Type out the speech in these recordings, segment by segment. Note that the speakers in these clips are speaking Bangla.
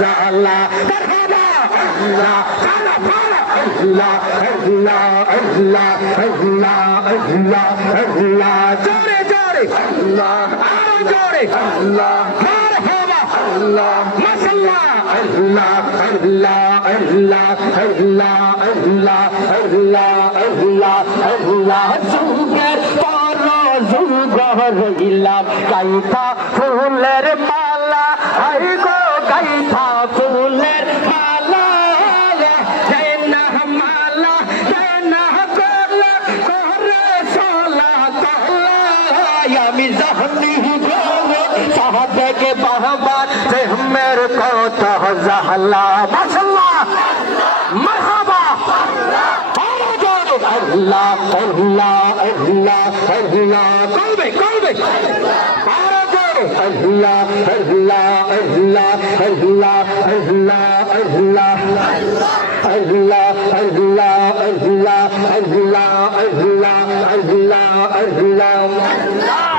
জালা মারহাবা আল্লাহ তাআলা তাআলা আল্লাহ আল্লাহ আল্লাহ আল্লাহ আল্লাহ আল্লাহ জোরে জোরে আল্লাহ আরো জোরে আল্লাহ মারহাবা আল্লাহ মাশাআল্লাহ আল্লাহ আল্লাহ আল্লাহ আল্লাহ আল্লাহ আল্লাহ আল্লাহ আল্লাহ সুগের রইলাম গাইথা ফুলের মালা হাই গো গাইথা ফুলের মালা না মালা না করলা করে সোলা কলা আমি জানি গো সাহাবেকে বাহবা সে মের কত জাহলা মাশাআল্লাহ মারহাবা Allah, Allah, Allah, Allah, kalbe, kalbe, Allah, Allah, Allah, Allah, Allah, Allah, Allah, Allah, Allah, Allah, Allah, Allah,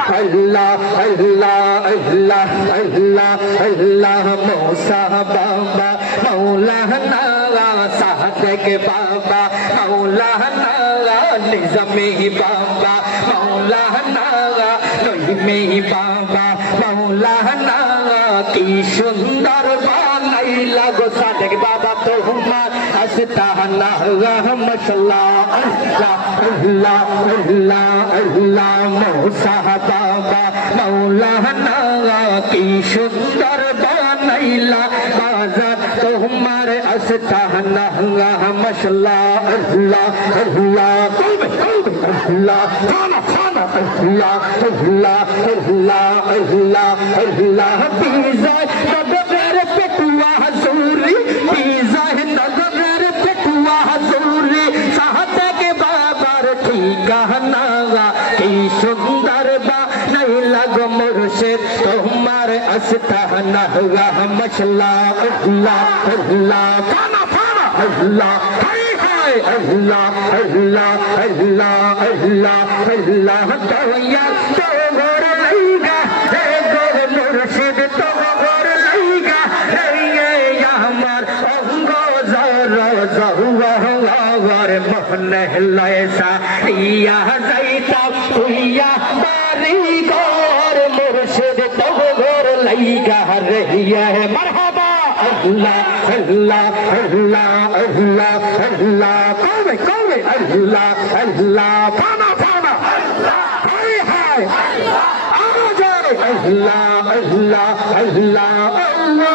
Allah, Allah, Allah, Allah, Allah, Musa Baba, Maulana, Sahadek Baba, Maulana, Nizami Baba, Maulana, Noimi Baba, Maulana, ki sundar banaila go Sadek Baba Tuhmar Astana Mashallah, Allah, Allah, Allah, Allah, Musa Baba, Maulana, ki sundar banaila bazar Tuhmar Astana Mashallah, Allah, Allah, Allah, Fana, Fana, Allah, Allah, Allah, Allah, Allah, Pizza, Nagar Petua Hazuri, Pizza, Nagar Petua Hazuri, Sahate Babar Tikanaga, Ki Sundar Ba, Naila Gomurshid, Tomar Astana, Mashallah, Allah, Allah, Fana, Fana, Allah, Allah, Allah, Allah, Allah, Allah, Tawaya, Tawar Laiga, Tawar Murshid, Tawar Laiga, Hey, Yamar, Ongo Zara, Zawar, Mohne Laisa, Iya Zaita, Tuya, Bari Gor, Murshid, Tawar Laiga, Rehiya, Marhaba. Allah, Allah, Allah, Allah, Allah, come, Allah, Allah, Pana, Pana, hi, hi, Allah, Allah, Allah, Allah, Allah.